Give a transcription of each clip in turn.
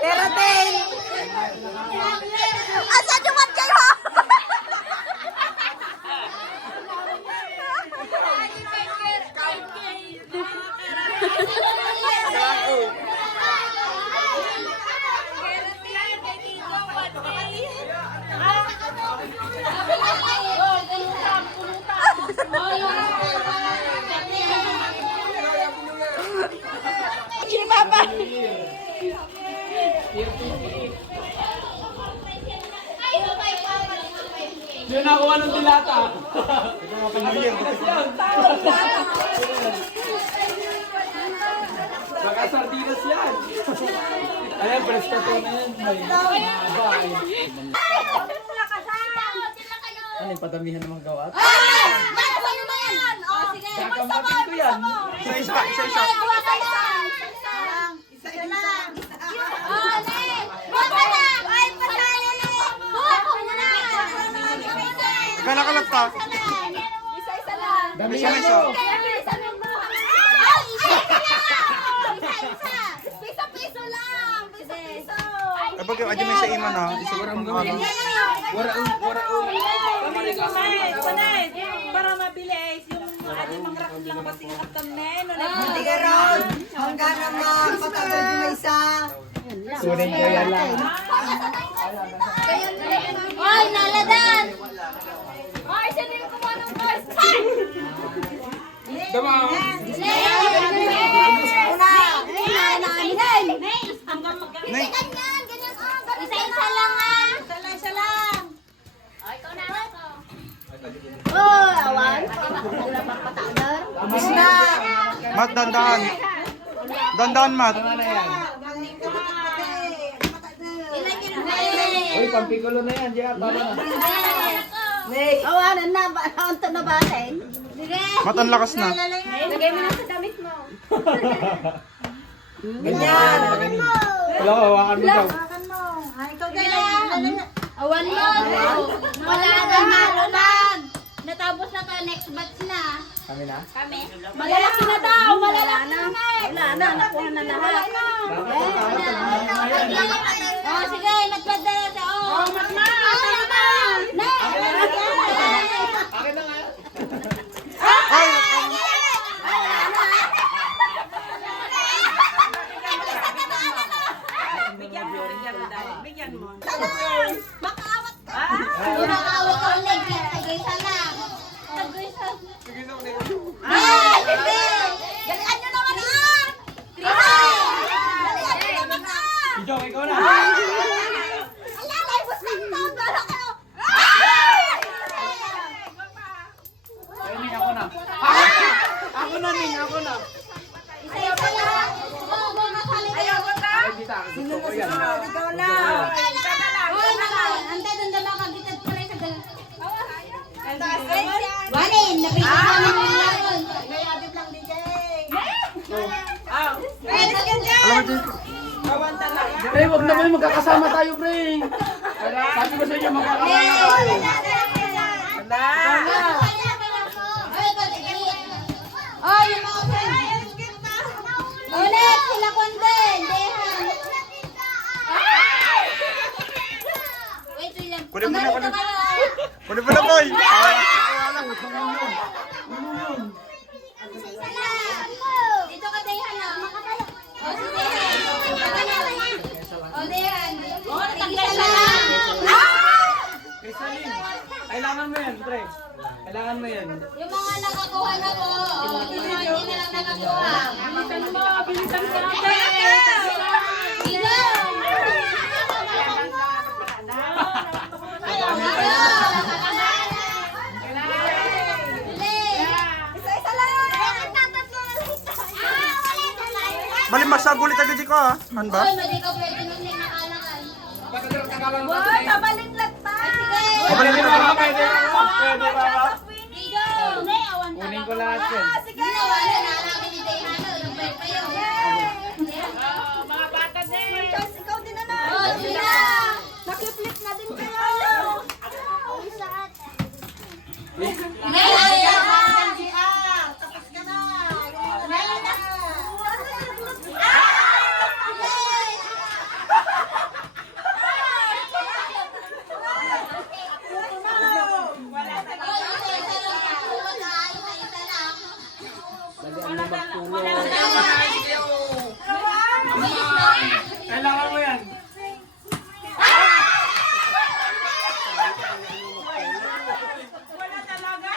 Keratin! Asa jumat kayo? Sini papa. Yun nakuha ng dilata. Baka sardinas yan. Ayan, presto to na yan. Bye. Ano yung padamihan ng mga gawat? Kakamatin ko yan. Isa. Kalakalat pa. Isa-isa lang. Damihan Isa. mo. Piso-piso lang. Piso-piso. Kapag yung adyo may sa iman ha, isiguro mo ano. Panay, para mabilis yung adi mangrakot lang ba sinakap tamnen. Hindi ka ron. Hanggang naman patagal din na isa. Sunin ko yan lang. Oy, naladan! Oy, sino yung kumuha ng first time? Dama. Nay, Isa-isa lang ah. Isa lang. Oy, ikaw na ako. Oh, awan. Tapos na. Mat, dandan. Dandan, Mat. Tama na yan. Ilan yun? Uy, pampikulo na yan. Diyan, tama na. Awanan na ba? Naunto na ba atin? Sige. Mat, ang lakas na. Lagay mo na sa damit mo. Ganyan. Wala ko, hawakan mo daw. Ay, ikaw din. Awan mo. Wala na, malunan. Natapos na to, next batch na. Kami na? Kami. Malalaki na daw, malalaki na. Wala na, nakuha na lahat. Oh, sige, nagpadala sa oh. Matma. Na. Akin na nga. Ay, Bigyan mo. Makaawat ka. Makaawat ka ulit. Tagay lang. Ay, hindi. Galingan nyo naman ah. Galingan nyo naman ah. Ikaw, ikaw na. Ala, laibos lang to. Bala kayo. Ning, ako na. Ako na, Ning. Ako na. Isa-isa lang. Go, go, nasali kayo. Ay, dita. Gusto ko yan. Ikaw na. Hoy, antay doon na makabitad pa rin sa dala. Wanin, nabitad na naman yun. Nayabit lang din alam mo dito. Pre, huwag naman magkakasama tayo, pre. Sabi ko sa inyo, magkakasama tayo. Oh, yung mga friends. Ulit, sila Kunden. Dehan. Wait, William. Kunin mo na, Kumain kunin. ka kayo. Kunin mo na, boy. Dito ka, Dehan. Oh, si Dehan. Oh, Dehan. Oh, natanggal na lang. Crystalline, kailangan mo yan, pre. Kailangan mo yan. Yung mga nakakuha na po. Oh, yung mga hindi na lang nakakuha. Bilisan mo. Dito. Bali, masagulit agad ko ha. Ano ba? Oy, mali ka pwede nung nakalangan. Tabalin lang pa. Mabalik Pwede na. ba? Pwede ba? Pwede ba? Dito. Kunin ko lahat yan. Ginawa na namin ni Dayhano. Yung pwede pa yun. Mga bata din. Ikaw din na. Oh, sila. Nakiflip na din kayo. May ayaw. Kailangan mo yan. Wala talaga?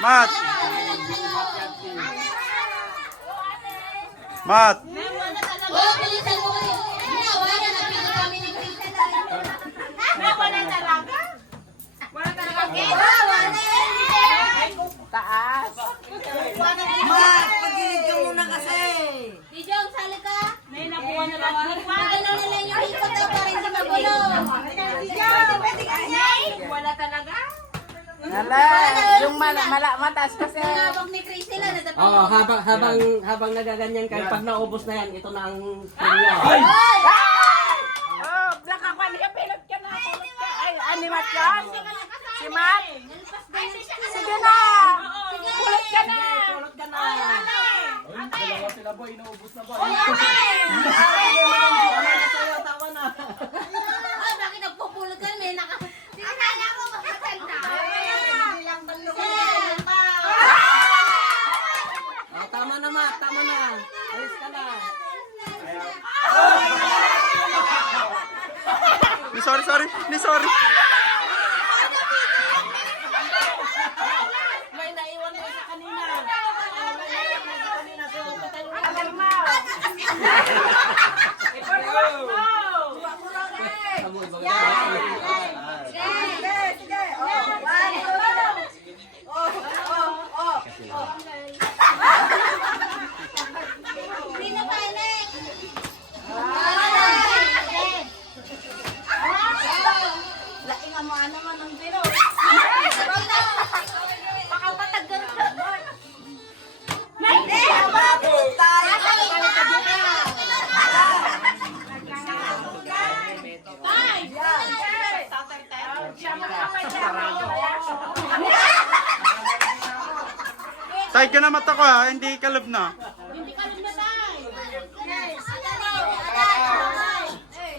Mat! Mat! Oh, bilisan mo kasi. Inawanan na pinag kami ng Crystal. Wala talaga? Wala talaga? Pagilid ka muna kasi. Di Jong, sali ka. May nakuha na lang. Magano na lang yung ikot daw para hindi magulo. Wala talaga? Hala, yung mataas kasi. Nangabang ni Crystal na dapat. Oh, habang nagaganyan kayo, pag naubos na yan, ito na ang premium. Ay! Oh, black ako. Hindi ka pilot ka na. Pilot ka. Ay, animat yan. Si Matt. Sige na. Pilot ka na. Tulot ka na. Dalawa sila boy, inaubos na boy. Tawa na. Ay, bakit nagpupulot ka? May naka... Akala ko makasanda. Oh, tama na, Mat. Tama na. Alis ka na. Sorry. May naiwan mo sa kanina. Hindi na panic. Laingan mo naman ng biro. Pakapatagal ka. Hindi, habang tayo. Tay ka na mata ko ha, hindi kalab na. Hindi ka rin matay.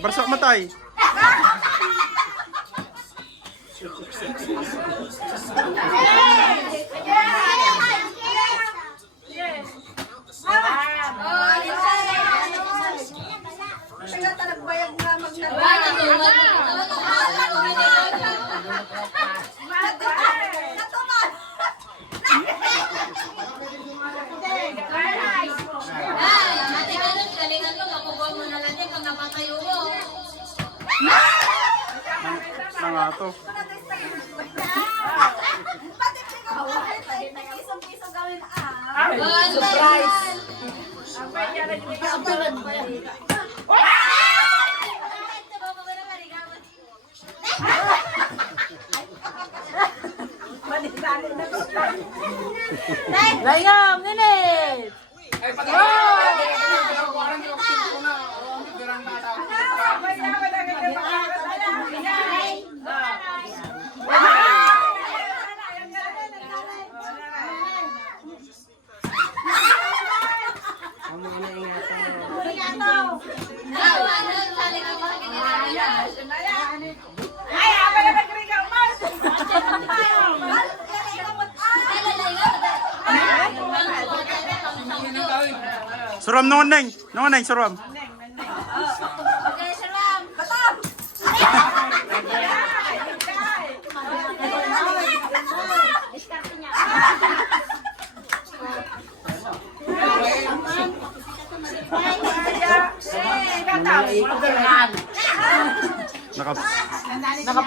Barsak matay. Kaya talagbayag nga Ate, ganun, galingan mo, makukuha mo na lang yan pag napatayo mo. Na nga to. Piso gawin Surprise! Layam, nilit! Ay, pati parang dioxin ko na. Dirang na daw. Ang mga naingatan mo. Sali ka sa ganyan. Ay, apa na nagrigaw mo? Ay, lalay nga. Suram noneng, suram. Okay, salam. Nakap.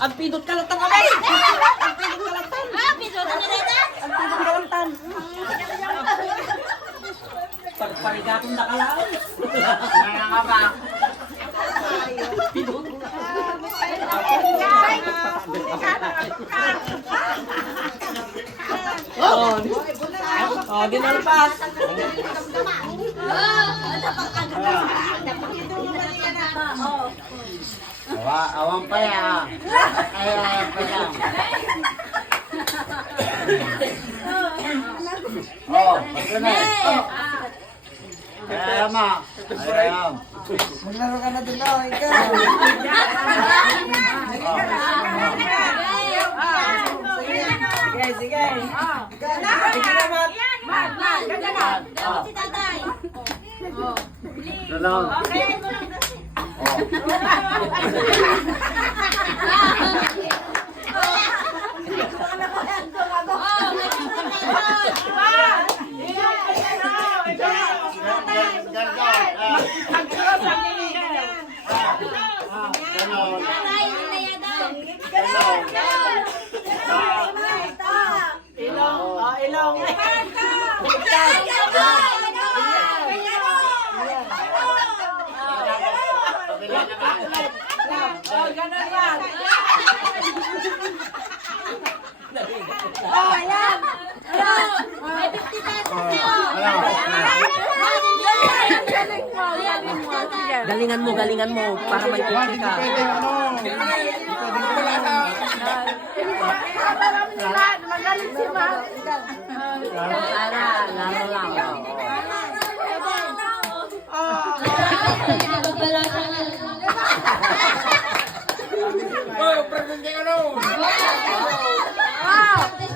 Ang pindot ka lang kami! Ah, pindot na dito. Ang pindot ka lang tan! Pagparigatong na ka lang! Oh, ginalpas! Awang pa yan. Ayan pa yan. Oh, pagka na. Ayan ma. Ayan. Maglaro ka na din, oh, ikaw! Sige, sige! Sige na, Mat! Dapat si tatay. Dalawang. Galingan mo, para may picture ka. Magaling si Ma. Laro lang.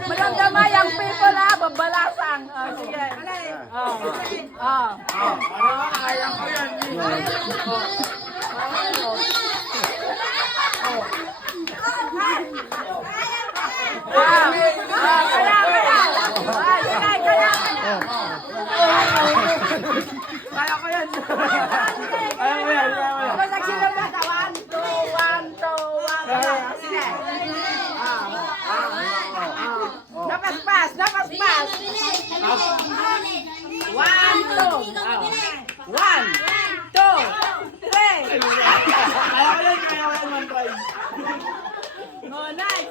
Magandamay ang people ha, babalasang. Sige. Kaya ko yan. Kapag nagsigaw na, 1, 2, 1, 2, 1. Sige. Dapat pass. 1, 2. 1, 2, 3. Oh, nice.